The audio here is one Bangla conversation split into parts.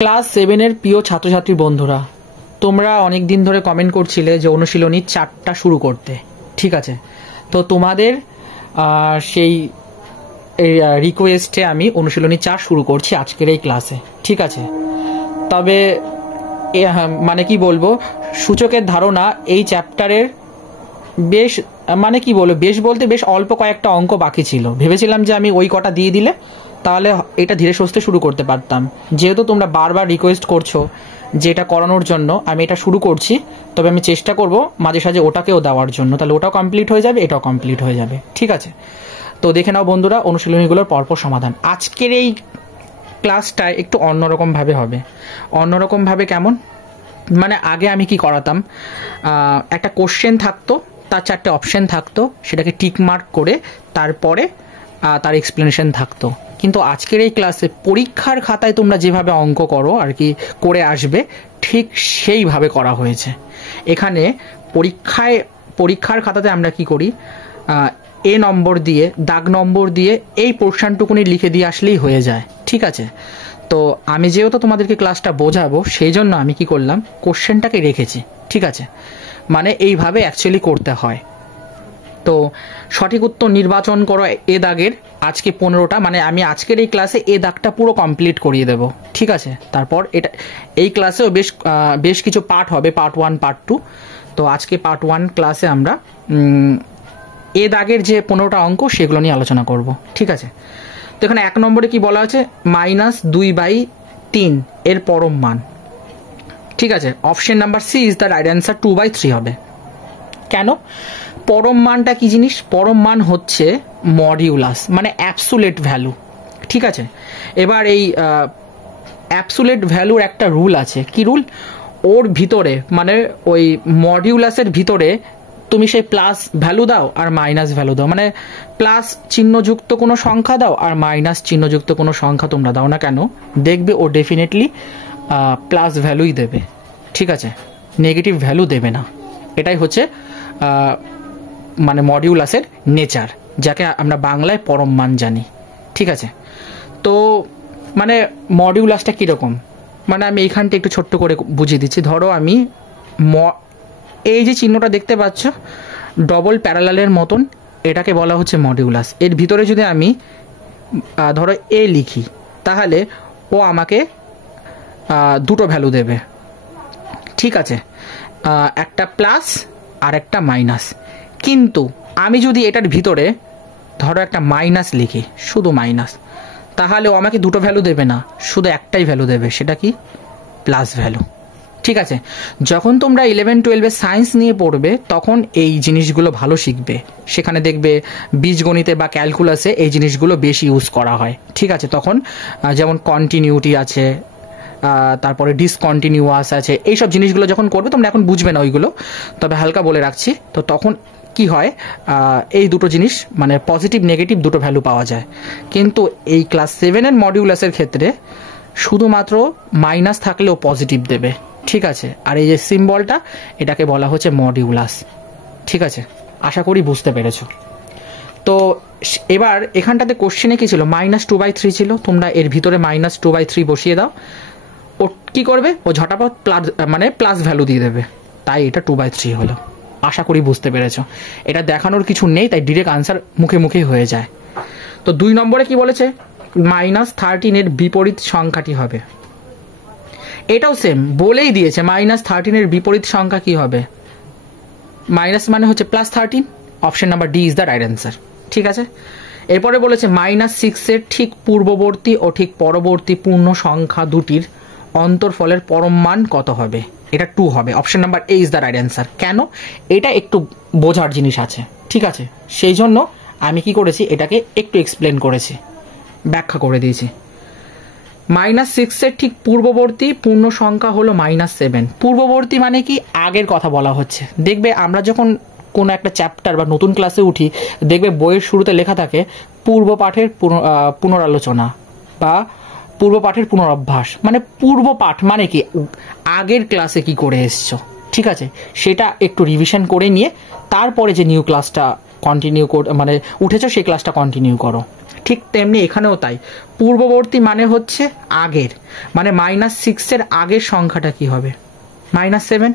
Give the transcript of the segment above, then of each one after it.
ক্লাস 7 এর প্রিয় ছাত্রছাত্রী বন্ধুরা, তোমরা অনেক দিন ধরে কমেন্ট করছিলে যে অনুশীলনী 4টা শুরু করতে। ঠিক আছে, তো তোমাদের সেই রিকোয়েস্টে আমি অনুশীলনী 4 শুরু করছি আজকের এই ক্লাসে। ঠিক আছে, তবে মানে কি বলবো, সূচকের ধারণা এই চ্যাপ্টারের বেশ বেশ বলতে বেশ অল্প কয়েকটা অঙ্ক বাকি ছিল। ভেবেছিলাম যে আমি ওই কটা দিয়ে দিলে তাহলে এটা ধীরে সুস্থে শুরু করতে পারতাম। যেহেতু তোমরা বারবার রিকোয়েস্ট করছো যে এটা করানোর জন্য, আমি এটা শুরু করছি। তবে আমি চেষ্টা করব মাঝে সাঝে ওটাকেও দেওয়ার জন্য, তাহলে ওটাও কমপ্লিট হয়ে যাবে, এটাও কমপ্লিট হয়ে যাবে। ঠিক আছে, তো দেখে নাও বন্ধুরা অনুশীলনীগুলোর পরপর সমাধান। আজকের এই ক্লাসটা একটু অন্যরকমভাবে হবে। অন্যরকমভাবে কেমন? মানে আগে আমি কি করাতাম, একটা কোশ্চেন থাকতো, তার 4টে অপশন থাকতো, সেটাকে টিক মার্ক করে তারপরে তার এক্সপ্লেনেশন থাকতো। কিন্তু আজকের এই ক্লাসে পরীক্ষার খাতায় তোমরা যেভাবে অঙ্ক করো আর কি করে আসবে, ঠিক সেইভাবে করা হয়েছে। এখানে পরীক্ষার খাতাতে আমরা কি করি, এ নম্বর দিয়ে, দাগ নম্বর দিয়ে এই পোর্শনটুকুনি লিখে দিয়ে আসলেই হয়ে যায়। ঠিক আছে, তো আমি যেহেতু তোমাদেরকে ক্লাসটা বোঝাবো সেই জন্য আমি কি করলাম, কোশ্চেনটাকে রেখেছি। ঠিক আছে, মানে এইভাবে অ্যাকচুয়ালি করতে হয়। তো সঠিক উত্তর নির্বাচন করো এ দাগের। আজকে 15টা, মানে আমি আজকের এই ক্লাসে এ দাগটা পুরো কমপ্লিট করিয়ে দেব। ঠিক আছে, তারপর এটা এই ক্লাসেও বেশ কিছু পার্ট হবে, পার্ট 1 পার্ট 2। তো আজকে পার্ট 1 ক্লাসে আমরা এ দাগের যে 15টা অঙ্ক সেগুলো নিয়ে আলোচনা করব। ঠিক আছে, তো এখানে 1 নম্বরে কি বলা আছে, -2/3 এর পরম মান। ঠিক আছে, option number C is the right answer, 2/3 হবে। কেন? পরম মানটা কি জিনিস? পরম মান হচ্ছে মডিউলাস, মানে অ্যাবসোলিউট ভ্যালু। ঠিক আছে, এবার এই অ্যাবসোলিউট ভ্যালুর একটা রুল আছে। কি রুল? ওর ভিতরে, মানে ওই মডিউলাসের ভিতরে তুমি সেই প্লাস ভ্যালু দাও আর মাইনাস ভ্যালু দাও, মানে প্লাস চিহ্নযুক্ত কোনো সংখ্যা দাও আর মাইনাস চিহ্নযুক্ত কোনো সংখ্যা তোমরা দাও না কেন, দেখবে ও ডেফিনেটলি প্লাস ভ্যালুই দেবে। ঠিক আছে, নেগেটিভ ভ্যালু দেবে না। এটাই হচ্ছে মানে মডিউলাসের নেচার, যাকে আমরা বাংলায় পরম মান জানি। ঠিক আছে, তো মানে মডিউলাসটা কীরকম, মানে আমি এইখানটা একটু ছোট্ট করে বুঝিয়ে দিচ্ছি। ধরো আমি এই যে চিহ্নটা দেখতে পাচ্ছ ডবল প্যারালালের মতন, এটাকে বলা হচ্ছে মডিউলাস। এর ভিতরে যদি আমি ধরো এ লিখি, তাহলে ও আমাকে দুটো ভ্যালু দেবে। ঠিক আছে, একটা প্লাস আর একটা মাইনাস। কিন্তু আমি যদি এটার ভিতরে ধরো একটা মাইনাস লিখি, শুধু মাইনাস, তাহলে ও আমাকে দুটো ভ্যালু দেবে না, শুধু একটাই ভ্যালু দেবে, সেটা কি? Plus value. ঠিক আছে, যখন তোমরা 11-12 সায়েন্স নিয়ে পড়বে তখন এই জিনিসগুলো ভালো শিখবে। সেখানে দেখবে বীজগণিতে বা ক্যালকুলাসে এই জিনিসগুলো বেশি ইউজ করা হয়। ঠিক আছে, তখন যেমন কন্টিনিউটি আছে, তারপরে ডিসকন্টিনিউয়াস আছে, এইসব জিনিসগুলো যখন করবে তোমরা এখন বুঝবে না ওইগুলো, তবে হালকা বলে রাখছি। তো তখন কি হয়, এই দুটো জিনিস মানে পজিটিভ নেগেটিভ দুটো ভ্যালু পাওয়া যায়। কিন্তু এই ক্লাস 7-এর মডিউলাসের ক্ষেত্রে শুধুমাত্র মাইনাস থাকলেও পজিটিভ দেবে। ঠিক আছে, আর এই যে সিম্বলটা, এটাকে বলা হচ্ছে মডিউলাস। ঠিক আছে, আশা করি বুঝতে পেরেছো। তো এবার এখানটাতে কোশ্চেনে কি ছিল, -2/3 ছিল। তোমরা এর ভিতরে -2/3 বসিয়ে দাও। ও কি করবে, ও ঝটাপট প্লাস ভ্যালু দিয়ে দেবে, তাই এটা 2/3 হলো। আশা করি বুঝতে পেরেছো। এটা দেখানোর কিছু নেই, তাই ডিরেক্ট আনসার মুখে মুখেই হয়ে যায়। তো 2 নম্বরে কি বলেছে, -13 এর বিপরীত সংখ্যাটি হবে। এটাও সেম বলেই দিয়েছে, -13 এর বিপরীত সংখ্যা কি হবে, মাইনাস মানে হচ্ছে +13। Option number D is the right answer. ঠিক আছে, এরপরে বলেছে -6 এর ঠিক পূর্ববর্তী ও ঠিক পরবর্তী পূর্ণ সংখ্যা দুটির অন্তরফলের পরম মান কত হবে? এটা 2 হবে। Option number A is the right answer. কেন? এটা একটু বোঝার জিনিস আছে। ঠিক আছে, সেই জন্য আমি কি করেছি, এটাকে একটু এক্সপ্লেন করেছি, ব্যাখ্যা করে দিয়েছি। -6 এর ঠিক পূর্ববর্তী পূর্ণ সংখ্যা হলো -7। পূর্ববর্তী মানে কি, আগের কথা বলা হচ্ছে। দেখবে আমরা যখন কোনো একটা চ্যাপ্টার বা নতুন ক্লাসে উঠি, দেখবে বইয়ের শুরুতে লেখা থাকে পূর্ব পাঠের পুনরালোচনা বা পূর্ব পাঠের পুনরভ্যাস। মানে পূর্ব পাঠ মানে কি, আগের ক্লাসে কি করে এসছো। ঠিক আছে, সেটা একটু রিভিশন করে নিয়ে তারপরে যে নিউ ক্লাসটা কন্টিনিউ মানে উঠেছো সেই ক্লাসটা কন্টিনিউ করো। ঠিক তেমনি এখানেও তাই। পূর্ববর্তী মানে হচ্ছে আগের, মানে -6 আগের সংখ্যাটা কি হবে? -7।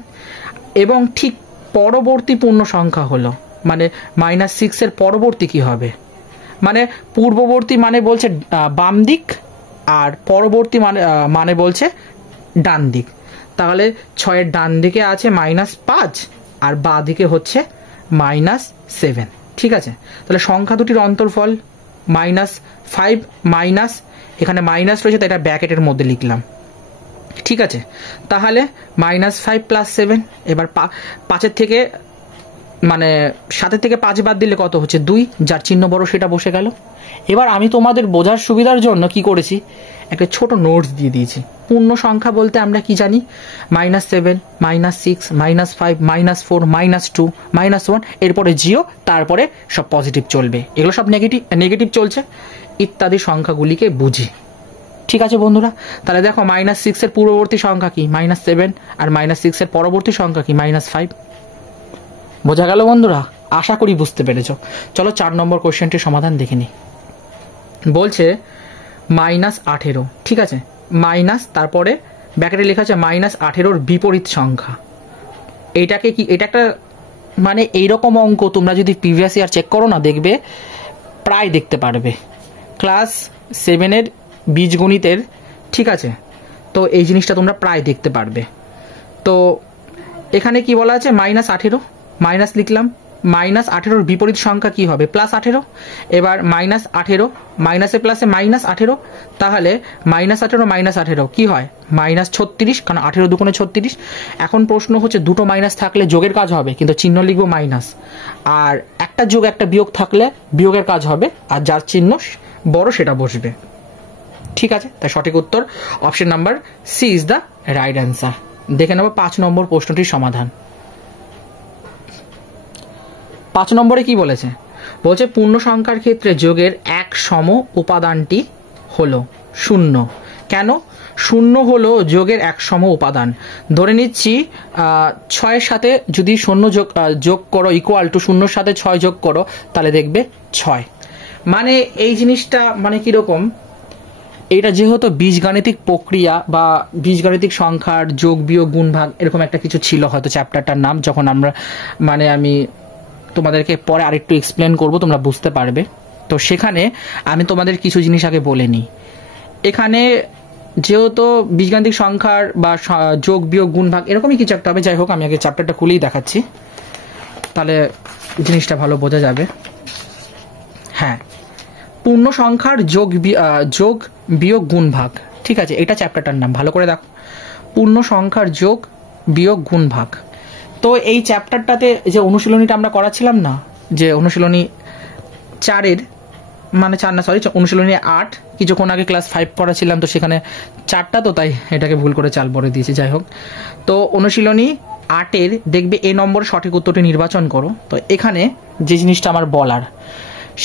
এবং ঠিক পরবর্তী পূর্ণ সংখ্যা হলো মানে -6 পরবর্তী কি হবে? মানে পূর্ববর্তী মানে বলছে বাম দিক, আর পরবর্তী মানে বলছে ডান দিক। তাহলে 6 ডান দিকে আছে -5 আর বাঁ দিকে হচ্ছে -7। ঠিক আছে, তাহলে সংখ্যা দুটির অন্তর্ফল -5 মাইনাস, এখানে মাইনাস রয়েছে তাই এটা ব্র্যাকেটের মধ্যে লিখলাম। ঠিক আছে, তাহলে -5 + 7। এবার 5 থেকে মানে 7 থেকে 5 বাদ দিলে কত হচ্ছে? 2, যার চিহ্ন বড় সেটা বসে গেল। এবার আমি তোমাদের বোঝার সুবিধার জন্য কি করেছি, একটা ছোট নোটস দিয়ে দিয়েছি। পূর্ণ সংখ্যা বলতে আমরা কি জানি? -7, -6, -5, -4, -2, -1, এরপরে জিরো, তারপরে সব পজিটিভ চলবে। এগুলো সব নেগেটিভ চলছে ইত্যাদি সংখ্যাগুলিকে বুঝি। ঠিক আছে বন্ধুরা, তাহলে দেখো -6 পূর্ববর্তী সংখ্যা কি? -7, আর -6 পরবর্তী সংখ্যা কি? -5। বোঝা গেল বন্ধুরা? আশা করি বুঝতে পেরেছ। চলো 4 নম্বর কোশ্চেনটির সমাধান দেখে নিই। বলছে -18। ঠিক আছে, মাইনাস, তারপরে ব্র্যাকেটে লেখা আছে -18 বিপরীত সংখ্যা। এইটাকে কি, এটা একটা মানে এইরকম অঙ্ক তোমরা যদি প্রিভিয়াস ইয়ার চেক করো না, দেখবে প্রায় দেখতে পারবে ক্লাস 7 বীজগণিতের। ঠিক আছে, তো এই জিনিসটা তোমরা প্রায় দেখতে পারবে। তো এখানে কি বলা আছে? -18, মাইনাস লিখলাম, -18 বিপরীত সংখ্যা কি হবে? +18। এবার -18, মাইনাসে প্লাসে -18, তাহলে -18 কি হয়? -36, কারণ 18 দুগুণে 36। এখন প্রশ্ন হচ্ছে দুটো মাইনাস থাকলে যোগের কাজ হবে, কিন্তু চিহ্ন লিখবো মাইনাস, আর একটা যোগ একটা বিয়োগ থাকলে বিয়োগের কাজ হবে, আর যার চিহ্ন বড় সেটা বসবে। ঠিক আছে, তাই সঠিক উত্তর option number C is the right answer. দেখে নেব 5 নম্বর প্রশ্নটির সমাধান। 5 নম্বরে কি বলেছে? বলছে পূর্ণ সংখ্যার ক্ষেত্রে যোগের এক সম উপাদানটি হলো 0। কেন? 0 হলো যোগের এক সম উপাদান। ধরে নিচ্ছি 6-এর সাথে যদি 0 যোগ করো ইকুয়াল টু 0-এর সাথে 6 যোগ করো, তাহলে দেখবে 6। মানে এই জিনিসটা মানে কিরকম, এটা যেহেতু বীজগাণিতিক প্রক্রিয়া বা বীজগাণিতিক সংখ্যার যোগ বিয়োগ গুণ ভাগ এরকম একটা কিছু ছিল হয়তো চ্যাপ্টারটার নাম, যখন আমরা মানে আমি তোমাদেরকে পরে আরেকটু এক্সপ্লেন করব, তোমরা বুঝতে পারবে। তো সেখানে আমি তোমাদের কিছু জিনিস আগে বলে নিই। এখানে যেহেতু বীজগাণিতিক সংখ্যার বা যোগ বিয়োগ গুণ ভাগ এরকমই কিছু একটা হবে। যাই হোক, আমি আগে চ্যাপ্টারটা খুলেই দেখাচ্ছি, তাহলে জিনিসটা ভালো বোঝা যাবে। হ্যাঁ, পূর্ণ সংখ্যার যোগ বিয়োগ গুণ ভাগ। ঠিক আছে, এটা চ্যাপ্টারটার নাম, ভালো করে দেখো, পূর্ণ সংখ্যার যোগ বিয়োগ গুণ ভাগ। তো এই চ্যাপ্টারটাতে যে অনুশীলনীটা আমরা করাছিলাম না, যে অনুশীলনী 4-এর মানে 4 না সরি অনুশীলনী 8 কিছুক্ষণ আগে ক্লাস 5 করাছিলাম, তো সেখানে 4টা, তো তাই এটাকে ভুল করে 4 বলে দিয়েছি। যাই হোক, তো অনুশীলনী 8-এর দেখবে এ নম্বর সঠিক উত্তরটি নির্বাচন করো। তো এখানে যে জিনিসটা আমার বলার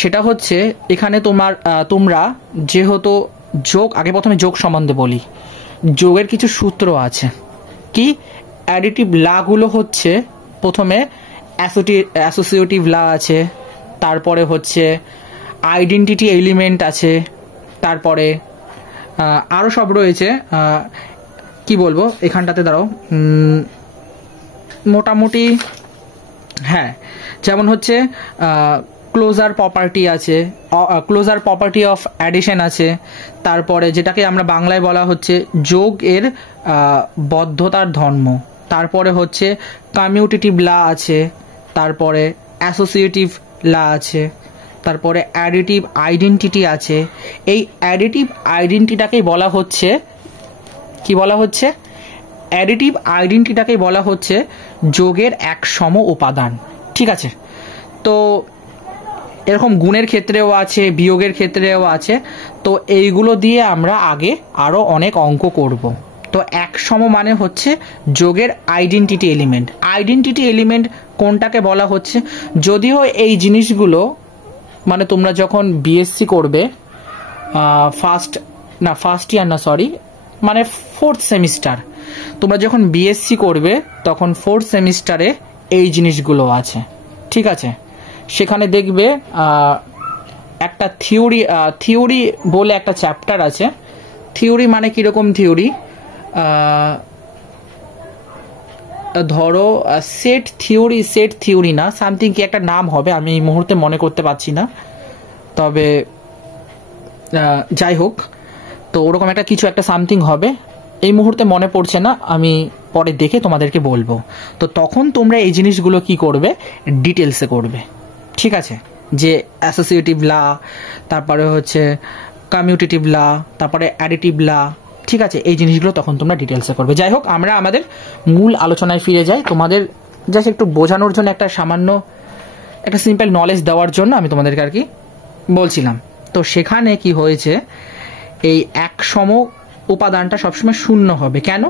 সেটা হচ্ছে, এখানে তোমরা যেহেতু যোগ, আগে প্রথমে যোগ সম্বন্ধে বলি। যোগের কিছু সূত্র আছে। কি? অ্যাডিটিভ লাগুলো হচ্ছে, প্রথমে অ্যাসোসিয়েটিভ লা আছে, তারপরে হচ্ছে আইডেন্টিটি এলিমেন্ট আছে, তারপরে আরও সব রয়েছে। কি বলবো এখানটাতে, দাঁড়াও, মোটামুটি হ্যাঁ, যেমন হচ্ছে ক্লোজার প্রপার্টি আছে, ক্লোজার প্রপার্টি অফ অ্যাডিশন আছে, তারপরে যেটাকে আমরা বাংলায় বলা হচ্ছে যোগের বদ্ধতার ধর্ম, তারপরে হচ্ছে কমিউটেটিভ লা আছে, তারপরে অ্যাসোসিয়েটিভ লা আছে, তারপরে অ্যাডিটিভ আইডেন্টিটি আছে। এই অ্যাডিটিভ আইডেন্টিটাকেই বলা হচ্ছে, কি বলা হচ্ছে? অ্যাডিটিভ আইডেন্টিটাকেই বলা হচ্ছে যোগের এক সম উপাদান। ঠিক আছে, তো এরকম গুণের ক্ষেত্রেও আছে, বিয়োগের ক্ষেত্রেও আছে। তো এইগুলো দিয়ে আমরা আগে আরও অনেক অঙ্ক করব। তো এক সম মানে হচ্ছে যোগের আইডেন্টিটি এলিমেন্ট। আইডেন্টিটি এলিমেন্ট কোনটাকে বলা হচ্ছে? যদিও এই জিনিসগুলো মানে তোমরা যখন বিএসসি করবে, ফার্স্ট ইয়ার না সরি মানে 4th সেমিস্টার, তোমরা যখন বিএসসি করবে তখন 4th সেমিস্টারে এই জিনিসগুলো আছে। ঠিক আছে, সেখানে দেখবে একটা থিওরি বলে একটা চ্যাপ্টার আছে। থিওরি মানে কিরকম থিওরি, ধরো সেট থিওরি না, সামথিং কি একটা নাম হবে, আমি এই মুহূর্তে মনে করতে পারছি না, তবে যাই হোক, তো ওরকম একটা কিছু একটা সামথিং হবে, এই মুহূর্তে মনে পড়ছে না, আমি পরে দেখে তোমাদেরকে বলবো। তো তখন তোমরা এই জিনিসগুলো কি করবে, ডিটেলসে করবে, ঠিক আছে? যে অ্যাসোসিয়েটিভ লা, তারপরে হচ্ছে কমিউটেটিভ লা, তারপরে অ্যাডিটিভ লা, ঠিক আছে? এই জিনিসগুলো তখন তোমরা ডিটেলসে করবে। যাই হোক, আমরা আমাদের মূল আলোচনায় ফিরে যাই। তোমাদের জাস্ট একটু বোঝানোর জন্য, একটা সামান্য একটা সিম্পল নলেজ দেওয়ার জন্য আমি তোমাদেরকে আর কি বলছিলাম। তো সেখানে কি হয়েছে, এই এক সম উপাদানটা সবসময় শূন্য হবে। কেন?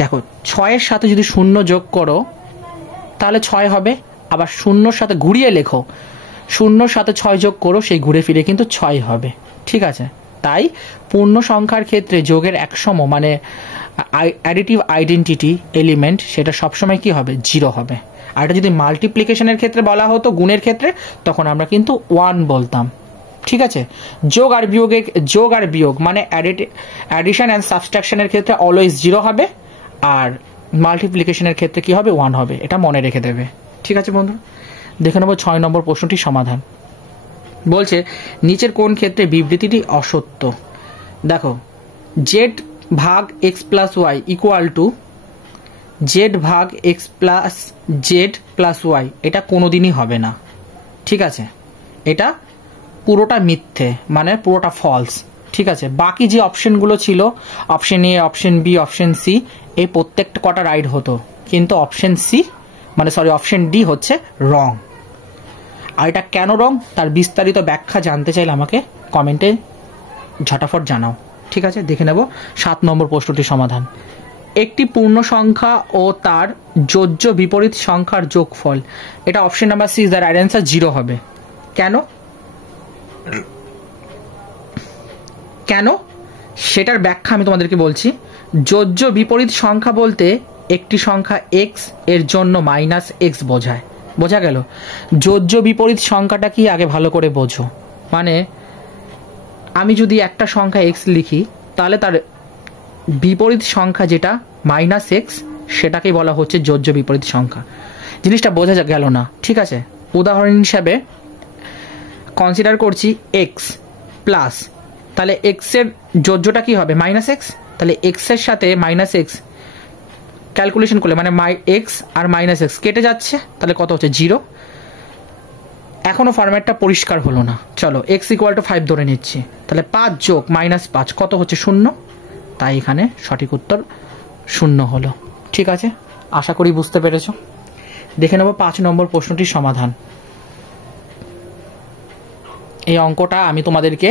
দেখো, 6-এর সাথে যদি শূন্য যোগ করো তাহলে 6 হবে, আবার শূন্যর সাথে ঘুরিয়ে লেখো, শূন্যর সাথে 6 যোগ করো, সেই ঘুরে ফিরে কিন্তু 6 হবে, ঠিক আছে? তাই পূর্ণ সংখ্যার ক্ষেত্রে যোগের একসম মানে অ্যাডিটিভ আইডেন্টিটি এলিমেন্ট, সেটা সবসময় কি হবে, 0 হবে। আর এটা যদি মাল্টিপ্লিকেশনের ক্ষেত্রে বলা হতো, গুণের ক্ষেত্রে, তখন আমরা কিন্তু 1 বলতাম, ঠিক আছে? যোগ আর বিয়োগ মানে অ্যাডিশন অ্যান্ড সাবস্ট্রাকশনের ক্ষেত্রে অলওয়েজ 0 হবে, আর মাল্টিপ্লিকেশনের ক্ষেত্রে কি হবে, 1 হবে। এটা মনে রেখে দেবে, ঠিক আছে বন্ধু? দেখে নেব 6 নম্বর প্রশ্নটির সমাধান। বলছে নিচের কোন ক্ষেত্রে বিবৃতিটি অসত্য। দেখো, জেড ভাগ X plus Y equal to Z ভাগ X plus Z plus Y, এটা কোনোদিনই হবে না, ঠিক আছে? এটা পুরোটা মিথ্যে, মানে পুরোটা ফলস, ঠিক আছে? বাকি যে অপশনগুলো ছিল, option A, option B, option C, এই প্রত্যেকটা কটা রাইট হতো, কিন্তু অপশন ডি হচ্ছে রং। আর এটা কেন রং, তার বিস্তারিত ব্যাখ্যা জানতে চাইলে আমাকে কমেন্টে ঝটাফট জানাও, ঠিক আছে? দেখে নেব 7 নম্বর প্রশ্নটির সমাধান। একটি পূর্ণ সংখ্যা ও তার যোজ্য বিপরীত সংখ্যার যোগফল, এটা option number C is the right answer, 0 হবে। কেন সেটার ব্যাখ্যা আমি তোমাদেরকে বলছি। যোজ্য বিপরীত সংখ্যা বলতে একটি সংখ্যা এক্স এর জন্য মাইনাস এক্স বোঝায়, বোঝা গেল? যোজ্য বিপরীত সংখ্যাটা কি আগে ভালো করে বোঝো। মানে আমি যদি একটা সংখ্যা এক্স লিখি, তাহলে তার বিপরীত সংখ্যা যেটা মাইনাস এক্স, সেটাকেই বলা হচ্ছে যোজ্য বিপরীত সংখ্যা। জিনিসটা বোঝা গেল না, ঠিক আছে? উদাহরণ হিসাবে কনসিডার করছি এক্স প্লাস, তাহলে এক্সের যোজ্যটা কি হবে, মাইনাস এক্স। তাহলে এক্সের সাথে মাইনাস এক্স ক্যালকুলেশন করলে মানে এক্স আর মাইনাস এক্স কেটে যাচ্ছে, তাহলে কত হচ্ছে, 0। এখনো ফরম্যাটটা পরিষ্কার হলো না, চলো এক্স ইকুয়াল টু 5 ধরে নিচ্ছি, তাহলে 5 যোগ মাইনাস 5 কত হচ্ছে, 0। তাই এখানে সঠিক উত্তর 0 হলো, ঠিক আছে? আশা করি বুঝতে পেরেছ। দেখে নেব 5 নম্বর প্রশ্নটির সমাধান। এই অঙ্কটা আমি তোমাদেরকে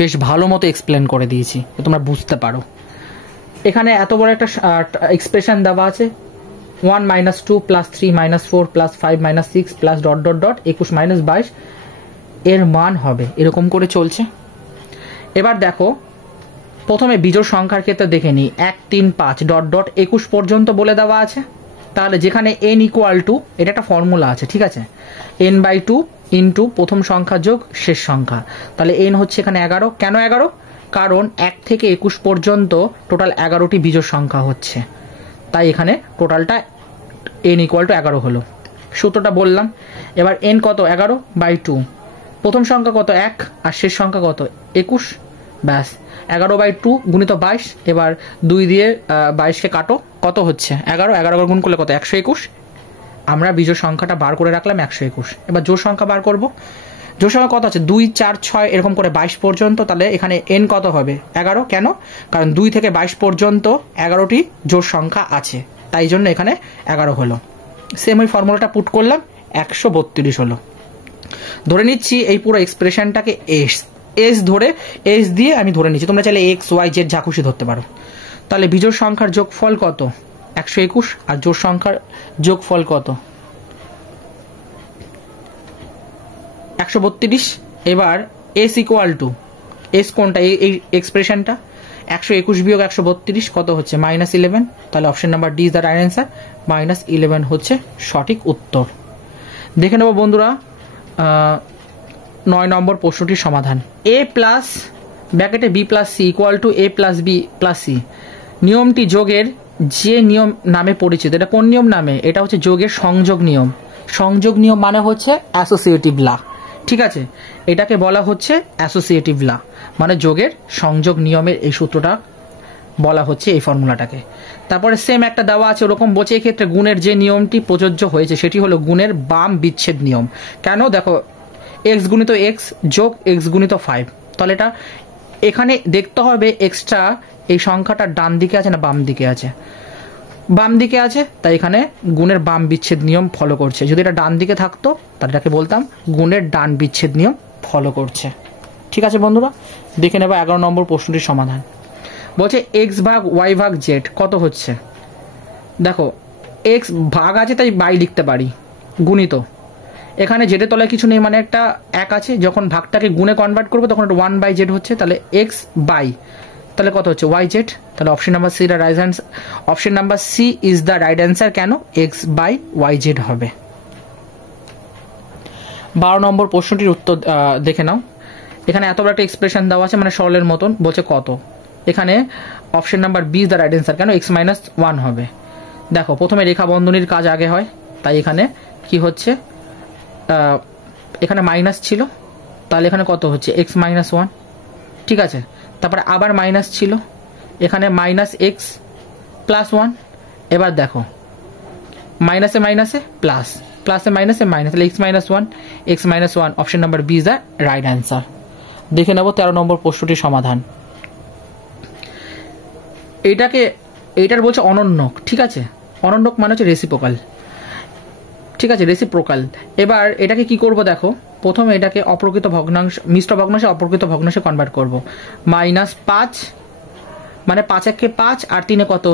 বেশ ভালো মতো এক্সপ্লেন করে দিয়েছি, তোমরা বুঝতে পারো। এখানে এত বড় একটা এক্সপ্রেশন দেওয়া আছে, 1 - 2 + 3 - 4 + 5 - 6 প্লাস ডট ডট ডট 21 - 22 এর মান হবে, এরকম করে চলছে। এবার দেখো, প্রথমে বিজোড় সংখ্যার ক্ষেত্রে দেখে নিই, 1 3 5 ডট ডট 21 পর্যন্ত বলে দেওয়া আছে। তাহলে যেখানে n ইকুয়াল টু, এটা একটা ফর্মুলা আছে, ঠিক আছে? n/2 ইন্টু প্রথম সংখ্যা যোগ শেষ সংখ্যা, তাহলে n হচ্ছে এখানে 11। কেন 11? কারণ 1 থেকে 21 পর্যন্ত টোটাল 11টি বিজোড় সংখ্যা হচ্ছে, তাই এখানে টোটালটা n ইকুয়াল টু 11 হলো। সূত্রটা বললাম। এবার n কত, 11/2, প্রথম সংখ্যা কত 1 আর শেষ সংখ্যা কত 21, ব্যাস 11/2 গুণিত 22। এবার 2 দিয়ে 22কে কাটো, কত হচ্ছে 11, 11 গুণ করলে কত, 121। আমরা বিজোড় সংখ্যাটা বার করে রাখলাম 121। এবার জোড় সংখ্যা বার করব। জোড় সংখ্যা কত আছে, 2 4 6 এরকম করে 22 পর্যন্ত, তাহলে এখানে n কত হবে, 11। কেন? কারণ 2 থেকে 22 পর্যন্ত 11টি জোড় সংখ্যা আছে, তাই জন্য এখানে 11 হলো। সেম ওই ফর্মুলাটা পুট করলাম, 132 হলো। ধরে নিচ্ছি এই পুরো এক্সপ্রেশনটাকে এস ধরে, এস দিয়ে আমি ধরে নিচ্ছি, তোমরা চাইলে এক্স ওয়াই জেড যা খুশি ধরতে পারো। তাহলে বিজোড় সংখ্যার যোগফল কত, 121, আর জোড় সংখ্যার যোগফল কত, 132। এবার এস ইকুয়াল টু, এস কোনটা, এই এক্সপ্রেশনটা, 121 বিয়োগ 132 কত হচ্ছে, -11। তাহলে option number D is the right answer, -11 হচ্ছে সঠিক উত্তর। দেখে নেব বন্ধুরা 9 নম্বর প্রশ্নটির সমাধান। a প্লাস ব্র্যাকেটে b plus C equal to a plus B plus C, নিয়মটি যোগের যে নিয়ম নামে পরিচিত। এটা কোন নিয়ম নামে? এটা হচ্ছে যোগের সংযোগ নিয়ম। সংযোগ নিয়ম মানে হচ্ছে অ্যাসোসিয়েটিভ ল, ঠিক আছে? এটাকে বলা হচ্ছে অ্যাসোসিয়েটিভ ল, মানে যোগের সংযোগ নিয়মের এই সূত্রটা বলা হচ্ছে এই ফর্মুলাটাকে। তারপরে সেম একটা দেওয়া আছে ওরকম বলছে এক্ষেত্রে গুণের যে নিয়মটি প্রযোজ্য হয়েছে সেটি হলো গুণের বাম বিচ্ছেদ নিয়ম। কেন? দেখো এক্স গুণিত এক্স যোগ এক্স গুণিত 5, তাহলে এটা এখানে দেখতে হবে এক্সট্রা এই সংখ্যাটা ডান দিকে আছে না বাম দিকে আছে? বাম দিকে আছে, তাই এখানে গুণের বাম বিচ্ছেদ নিয়ম ফলো করছে। যদি এটা ডান দিকে থাকতো তাহলে এটাকে বলতাম গুণের ডান বিচ্ছেদ নিয়ম ফলো করছে। ঠিক আছে বন্ধুরা, দেখে নেব 11 নম্বর প্রশ্নটির সমাধান। বলছে এক্স ভাগ ওয়াই ভাগ জেড কত হচ্ছে? দেখো এক্স ভাগ আছে তাই বাই লিখতে পারি, গুণিত এখানে জেডের তলায় কিছু নেই মানে একটা এক আছে, যখন ভাগটাকে গুণে কনভার্ট করবো তখন এটা 1/z হচ্ছে, তাহলে এক্স বাই তাহলে কত হচ্ছে ওয়াই জেড। তাহলে option number C right answer, option number C is the right answer. কেন? এক্স বাই ওয়াই জেড হবে। 12 নম্বর প্রশ্নটির উত্তর দেখে নাও। এখানে এত বড় একটা এক্সপ্রেশন দেওয়া আছে মানে সরলের মতন, বলছে কত। এখানে option number B is the right answer. কেন? x-1 হবে। দেখো প্রথমে রেখা বন্ধনীর কাজ আগে হয়, তাই এখানে কি হচ্ছে, এখানে মাইনাস ছিল তাহলে এখানে কত হচ্ছে x-1, ঠিক আছে? তারপরে আবার মাইনাস ছিল, এখানে মাইনাস এক্স প্লাস 1। এবার দেখো মাইনাসে মাইনাসে প্লাস, প্লাসে মাইনাসে মাইনাস, তাহলে x-1 option number B is the right answer. দেখে নেব 13 নম্বর প্রশ্নটির সমাধান। এইটার বলছে অনন্যক, ঠিক আছে? অনন্যক মানে হচ্ছে রেসিপ্রোকাল, ঠিক আছে? রেসিপ্রোকাল। এবার এটাকে কি করব দেখো, প্রথমে এটাকে অপ্রকৃত ভগ্নাংশ মিশ্র ভগ্নাংশে অপ্রকৃত ভগ্নাংশে কনভার্ট করব। -5 মানে 5 5 আর 3 কত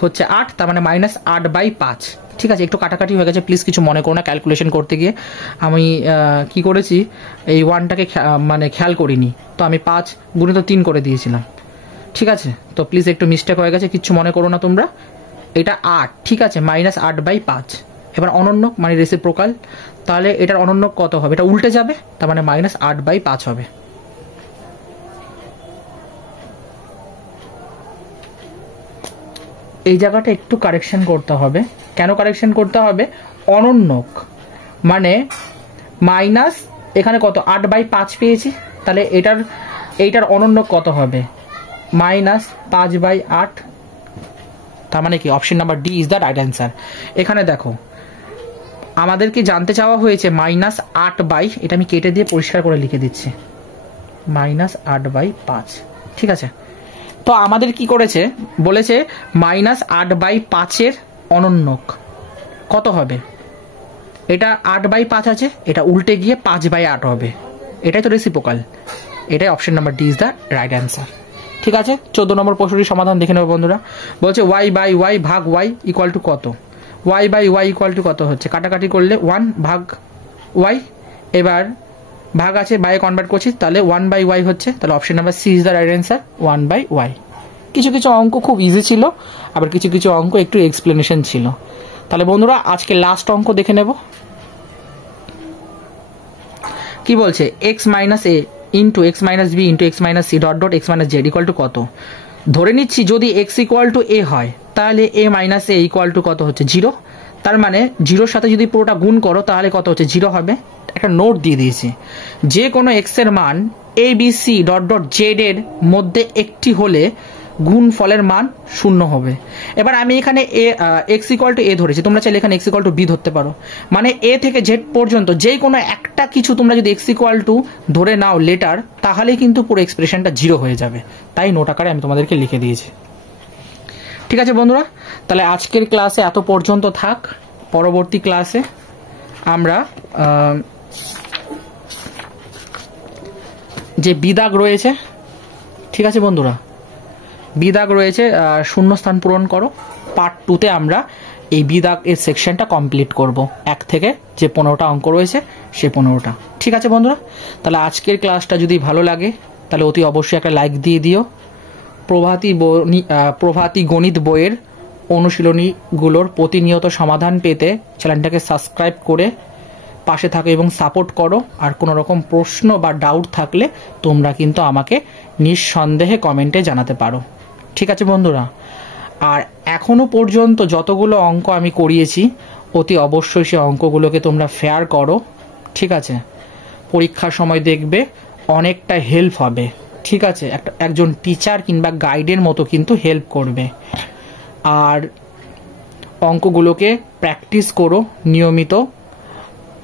হচ্ছে 8, তার মানে -8/5, ঠিক আছে? একটু কাটাকাটি হয়ে গেছে, প্লিজ কিছু মনে করো না। ক্যালকুলেশন করতে গিয়ে আমি কি করেছি, এই 1টাকে মানে খেয়াল করিনি, তো আমি 5 গুণিত 3 করে দিয়েছিলাম, ঠিক আছে? তো প্লিজ একটু মিস্টেক হয়ে গেছে, কিচ্ছু মনে করো না তোমরা। এটা 8, ঠিক আছে? -8/5। এবার অনন্যক মানে রেসিপ্রোকাল, তাহলে এটার অনন্যক কত হবে? এটা উল্টে যাবে, তার মানে -8/5 হবে। এই জায়গাটা একটু কারেকশন করতে হবে। কেন কারেকশন করতে হবে? অনন্যক মানে মাইনাস এখানে কত 8/5 পেয়েছি, তাহলে এইটার অনন্যক কত হবে? -5/8। তার মানে কি option number D is the right answer. এখানে দেখো আমাদেরকে জানতে চাওয়া হয়েছে -8/, এটা আমি কেটে দিয়ে পরিষ্কার করে লিখে দিচ্ছি, -8/5, ঠিক আছে? তো আমাদের কি করেছে, বলেছে -8/5 অনন্যক কত হবে? এটা 8/5 আছে, এটা উল্টে গিয়ে 5/8 হবে, এটাই তো রেসিপ্রোকাল। এটাই option number D is the right answer, ঠিক আছে? 14 নম্বর প্রশ্নটির সমাধান দেখে নেব বন্ধুরা। বলছে y/y ভাগ y ইকুয়াল টু কত? y/y ইকুয়াল টু কত হচ্ছে? কাটাকাটি করলে 1 ভাগ y, এবার ভাগ আছে বাইয়ে কনভার্ট করছি, তাহলে 1/y হচ্ছে, তাহলে option number C is the right answer, 1/y। কিছু কিছু অঙ্ক খুব ইজি ছিল, আবার কিছু কিছু অঙ্ক একটু এক্সপ্লেনেশন ছিল। তাহলে বন্ধুরা আজকে লাস্ট অঙ্ক দেখে নেব। কি বলছে? x - a into x - b into x - c dot dot x - z equal to কত? ধরে নিচ্ছি যদি x ইকুয়াল টু a হয় তাহলে a - a ইকুয়াল টু কত হচ্ছে? 0। তার মানে 0-র সাথে যদি পুরোটা গুণ করো তাহলে কত হচ্ছে? 0 হবে। একটা নোট দিয়ে দিয়েছি, যে কোনো x এর মান a b c dot dot z এর মধ্যে একটি হলে গুণ ফলের মান 0 হবে। এবার আমি এখানে x ইকুয়াল টু a ধরেছি, তোমরা চাইলে এখানে x ইকুয়াল টু b ধরতে পারো। মানে a থেকে z পর্যন্ত যে কোনো একটা কিছু তোমরা যদি x ইকুয়াল টু ধরে নাও লেটার, তাহলেই কিন্তু পুরো এক্সপ্রেশনটা 0 হয়ে যাবে। তাই নোট আকারে আমি তোমাদেরকে লিখে দিয়েছি, ঠিক আছে বন্ধুরা? তাহলে আজকের ক্লাসে এত পর্যন্ত থাক। পরবর্তী ক্লাসে আমরা যে বিদাগ রয়েছে, ঠিক আছে বন্ধুরা, বিদাগ রয়েছে, শূন্যস্থান পূরণ করো, পার্ট 2তে আমরা এই বিদাগ এর সেকশনটা কমপ্লিট করব। 1 থেকে যে 15টা অঙ্ক রয়েছে সেই 15টা, ঠিক আছে বন্ধুরা? তাহলে আজকের ক্লাসটা যদি ভালো লাগে তাহলে অতি অবশ্যই একটা লাইক দিয়ে দিও। প্রভাতী গণিত বইয়ের অনুশীলনীগুলোর প্রতিনিয়ত সমাধান পেতে চ্যানেলটাকে সাবস্ক্রাইব করে পাশে থাকো এবং সাপোর্ট করো। আর কোনো রকম প্রশ্ন বা ডাউট থাকলে তোমরা কিন্তু আমাকে নিঃসন্দেহে কমেন্টে জানাতে পারো। ঠিক আছে বন্ধুরা? আর এখনো পর্যন্ত যতগুলো অঙ্ক আমি করিয়েছি অতি অবশ্যই সেই অঙ্কগুলোকে তোমরা ফেয়ার করো। ঠিক আছে? পরীক্ষার সময় দেখবে অনেকটা হেল্প হবে। ঠিক আছে? একজন টিচার কিংবা গাইডের মতো কিন্তু হেল্প করবে। আর অঙ্কগুলোকে প্র্যাকটিস করো, নিয়মিত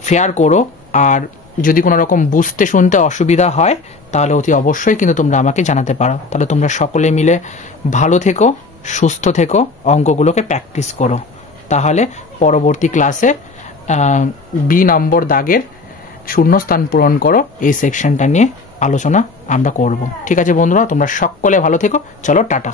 ফেয়ার করো। আর যদি কোনো রকম বুঝতে শুনতে অসুবিধা হয় তাহলে অতি অবশ্যই কিন্তু তোমরা আমাকে জানাতে পারো। তাহলে তোমরা সকলে মিলে ভালো থেকো, সুস্থ থেকো, অঙ্কগুলোকে প্র্যাকটিস করো। তাহলে পরবর্তী ক্লাসে বি নম্বর দাগের শূন্যস্থান পূরণ করো এই সেকশনটা নিয়ে আলোচনা আমরা করব। ঠিক আছে বন্ধুরা? তোমরা সকলে ভালো থেকো। চলো টাটা।